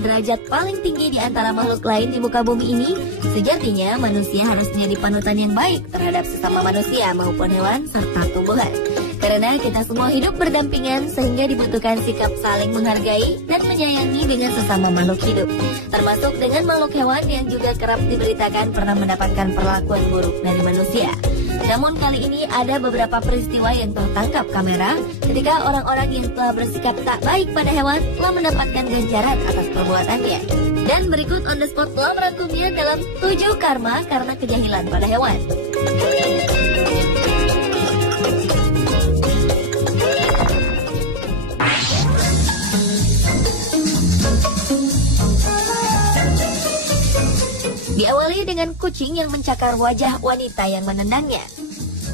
derajat paling tinggi di antara makhluk lain di muka bumi ini, sejatinya manusia harus menjadi panutan yang baik terhadap sesama manusia maupun hewan serta tumbuhan. Karena kita semua hidup berdampingan sehingga dibutuhkan sikap saling menghargai dan menyayangi dengan sesama makhluk hidup. Termasuk dengan makhluk hewan yang juga kerap diberitakan pernah mendapatkan perlakuan buruk dari manusia. Namun kali ini ada beberapa peristiwa yang tertangkap kamera ketika orang-orang yang telah bersikap tak baik pada hewan telah mendapatkan ganjaran atas perbuatannya. Dan berikut on the spot telah merangkumnya dalam 7 karma karena kejahilan pada hewan. Diawali dengan kucing yang mencakar wajah wanita yang menendangnya.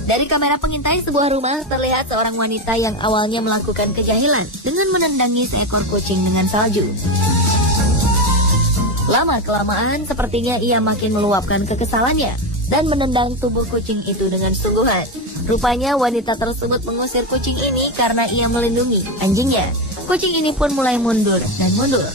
Dari kamera pengintai sebuah rumah terlihat seorang wanita yang awalnya melakukan kejahilan dengan menendangi seekor kucing dengan salju. Lama-kelamaan sepertinya ia makin meluapkan kekesalannya dan menendang tubuh kucing itu dengan sungguhan. Rupanya wanita tersebut mengusir kucing ini karena ia melindungi anjingnya. Kucing ini pun mulai mundur dan mundur.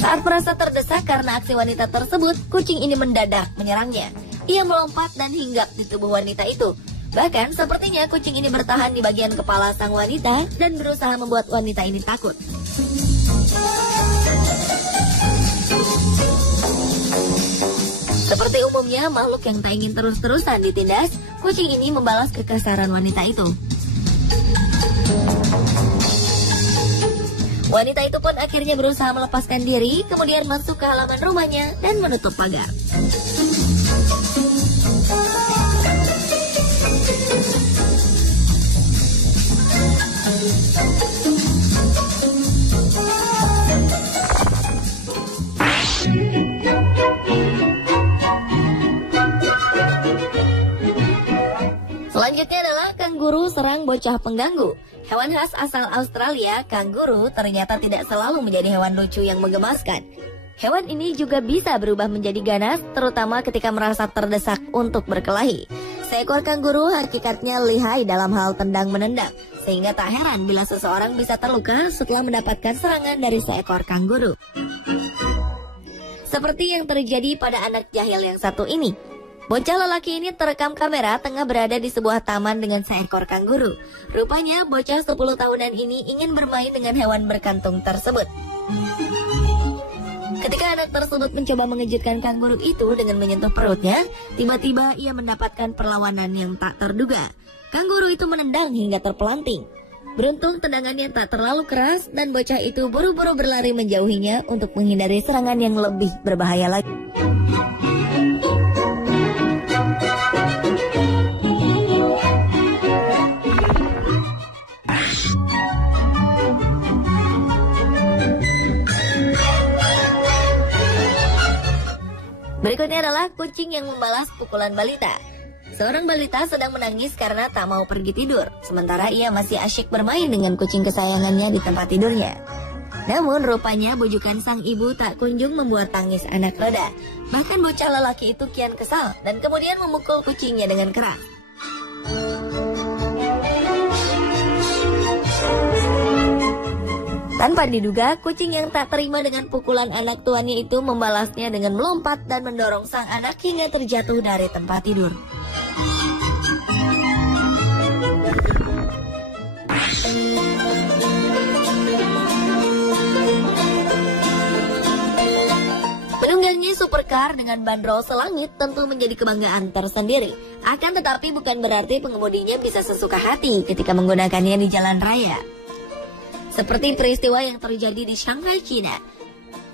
Saat merasa terdesak karena aksi wanita tersebut, kucing ini mendadak menyerangnya. Ia melompat dan hinggap di tubuh wanita itu. Bahkan sepertinya kucing ini bertahan di bagian kepala sang wanita dan berusaha membuat wanita ini takut. Seperti umumnya makhluk yang tak ingin terus-terusan ditindas, kucing ini membalas kekesaran wanita itu. Wanita itu pun akhirnya berusaha melepaskan diri, kemudian masuk ke halaman rumahnya dan menutup pagar. Selanjutnya adalah kanguru serang bocah pengganggu. Hewan khas asal Australia, kanguru ternyata tidak selalu menjadi hewan lucu yang menggemaskan. Hewan ini juga bisa berubah menjadi ganas, terutama ketika merasa terdesak untuk berkelahi. Seekor kanguru hakikatnya lihai dalam hal tendang-menendang, sehingga tak heran bila seseorang bisa terluka setelah mendapatkan serangan dari seekor kanguru. Seperti yang terjadi pada anak jahil yang satu ini. Bocah lelaki ini terekam kamera tengah berada di sebuah taman dengan seekor kanguru. Rupanya bocah 10 tahunan ini ingin bermain dengan hewan berkantung tersebut. Ketika anak tersebut mencoba mengejutkan kanguru itu dengan menyentuh perutnya, tiba-tiba ia mendapatkan perlawanan yang tak terduga. Kanguru itu menendang hingga terpelanting. Beruntung tendangannya tak terlalu keras dan bocah itu buru-buru berlari menjauhinya untuk menghindari serangan yang lebih berbahaya lagi. Berikutnya adalah kucing yang membalas pukulan balita. Seorang balita sedang menangis karena tak mau pergi tidur, sementara ia masih asyik bermain dengan kucing kesayangannya di tempat tidurnya. Namun rupanya bujukan sang ibu tak kunjung membuat tangis anak reda. Bahkan bocah lelaki itu kian kesal dan kemudian memukul kucingnya dengan keras. Tanpa diduga, kucing yang tak terima dengan pukulan anak tuannya itu membalasnya dengan melompat dan mendorong sang anak hingga terjatuh dari tempat tidur. Menunggangi supercar dengan bandrol selangit tentu menjadi kebanggaan tersendiri. Akan tetapi bukan berarti pengemudinya bisa sesuka hati ketika menggunakannya di jalan raya. Seperti peristiwa yang terjadi di Shanghai, China.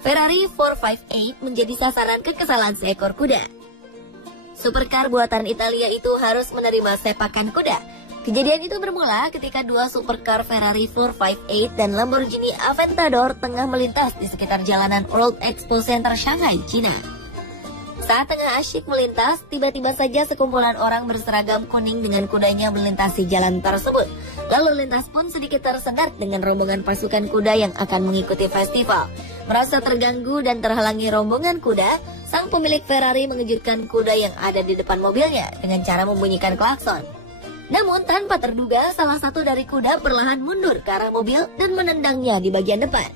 Ferrari 458 menjadi sasaran kekesalan seekor kuda. Supercar buatan Italia itu harus menerima sepakan kuda. Kejadian itu bermula ketika dua supercar Ferrari 458 dan Lamborghini Aventador tengah melintas di sekitar jalanan World Expo Center Shanghai, China. Saat tengah asyik melintas, tiba-tiba saja sekumpulan orang berseragam kuning dengan kudanya melintasi jalan tersebut. Lalu lintas pun sedikit tersendat dengan rombongan pasukan kuda yang akan mengikuti festival. Merasa terganggu dan terhalangi rombongan kuda, sang pemilik Ferrari mengejutkan kuda yang ada di depan mobilnya dengan cara membunyikan klakson. Namun tanpa terduga, salah satu dari kuda perlahan mundur ke arah mobil dan menendangnya di bagian depan.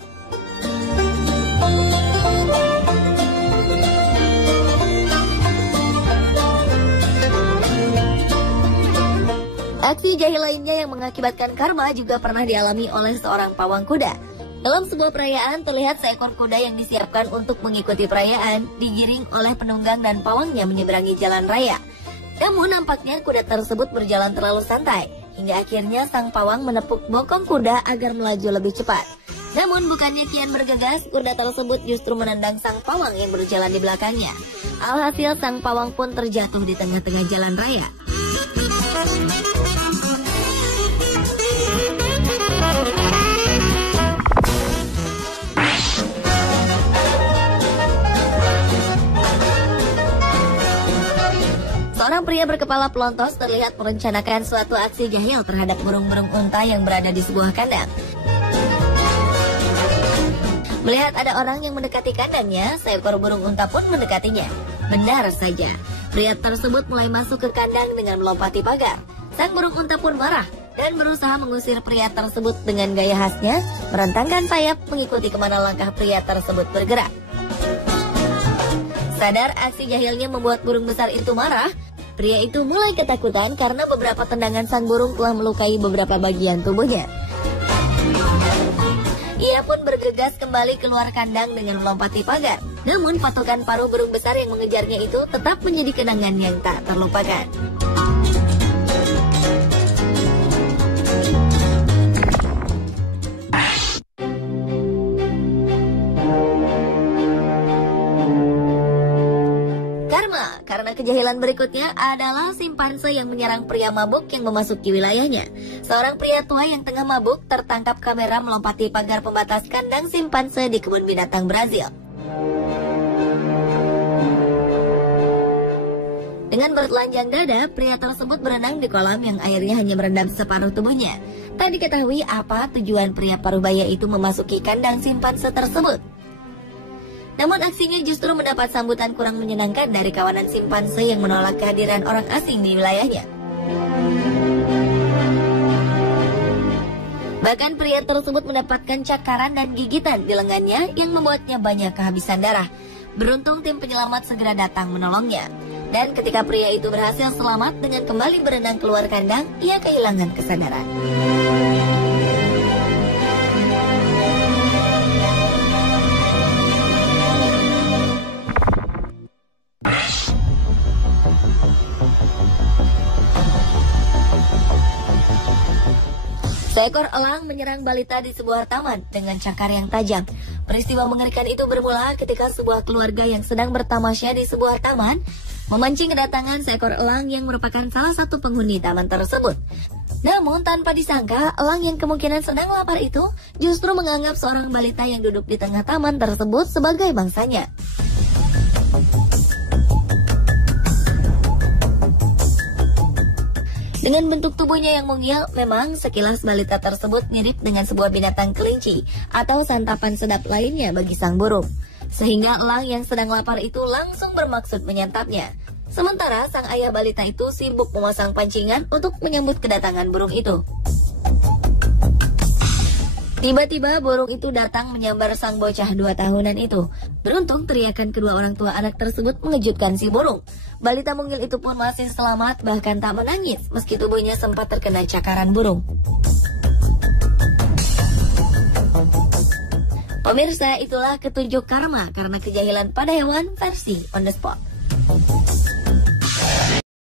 Aksi jahil lainnya yang mengakibatkan karma juga pernah dialami oleh seorang pawang kuda. Dalam sebuah perayaan terlihat seekor kuda yang disiapkan untuk mengikuti perayaan digiring oleh penunggang dan pawangnya menyeberangi jalan raya. Namun nampaknya kuda tersebut berjalan terlalu santai, hingga akhirnya sang pawang menepuk bokong kuda agar melaju lebih cepat. Namun bukannya kian bergegas, kuda tersebut justru menendang sang pawang yang berjalan di belakangnya. Alhasil sang pawang pun terjatuh di tengah-tengah jalan raya. Seorang pria berkepala pelontos terlihat merencanakan suatu aksi jahil terhadap burung-burung unta yang berada di sebuah kandang. Melihat ada orang yang mendekati kandangnya, seekor burung unta pun mendekatinya. Benar saja, pria tersebut mulai masuk ke kandang dengan melompati pagar. Sang burung unta pun marah dan berusaha mengusir pria tersebut dengan gaya khasnya, merentangkan sayap mengikuti kemana langkah pria tersebut bergerak. Sadar aksi jahilnya membuat burung besar itu marah, pria itu mulai ketakutan karena beberapa tendangan sang burung telah melukai beberapa bagian tubuhnya. Ia pun bergegas kembali keluar kandang dengan melompati pagar. Namun patokan paruh burung besar yang mengejarnya itu tetap menjadi kenangan yang tak terlupakan. Karena kejahilan berikutnya adalah simpanse yang menyerang pria mabuk yang memasuki wilayahnya. Seorang pria tua yang tengah mabuk tertangkap kamera melompati pagar pembatas kandang simpanse di kebun binatang Brazil. Dengan bertelanjang dada, pria tersebut berenang di kolam yang airnya hanya merendam separuh tubuhnya. Tak diketahui apa tujuan pria parubaya itu memasuki kandang simpanse tersebut. Namun aksinya justru mendapat sambutan kurang menyenangkan dari kawanan simpanse yang menolak kehadiran orang asing di wilayahnya. Bahkan pria tersebut mendapatkan cakaran dan gigitan di lengannya yang membuatnya banyak kehabisan darah. Beruntung tim penyelamat segera datang menolongnya. Dan ketika pria itu berhasil selamat dengan kembali berenang keluar kandang, ia kehilangan kesadaran. Seekor elang menyerang balita di sebuah taman dengan cakar yang tajam. Peristiwa mengerikan itu bermula ketika sebuah keluarga yang sedang bertamasya di sebuah taman memancing kedatangan seekor elang yang merupakan salah satu penghuni taman tersebut. Namun tanpa disangka, elang yang kemungkinan sedang lapar itu justru menganggap seorang balita yang duduk di tengah taman tersebut sebagai mangsanya. Dengan bentuk tubuhnya yang mungil, memang sekilas balita tersebut mirip dengan sebuah binatang kelinci atau santapan sedap lainnya bagi sang burung. Sehingga elang yang sedang lapar itu langsung bermaksud menyantapnya. Sementara sang ayah balita itu sibuk memasang pancingan untuk menyambut kedatangan burung itu. Tiba-tiba burung itu datang menyambar sang bocah 2 tahunan itu. Beruntung teriakan kedua orang tua anak tersebut mengejutkan si burung. Balita mungil itu pun masih selamat, bahkan tak menangis meski tubuhnya sempat terkena cakaran burung. Pemirsa, itulah ketujuh karma karena kejahilan pada hewan versi On The Spot.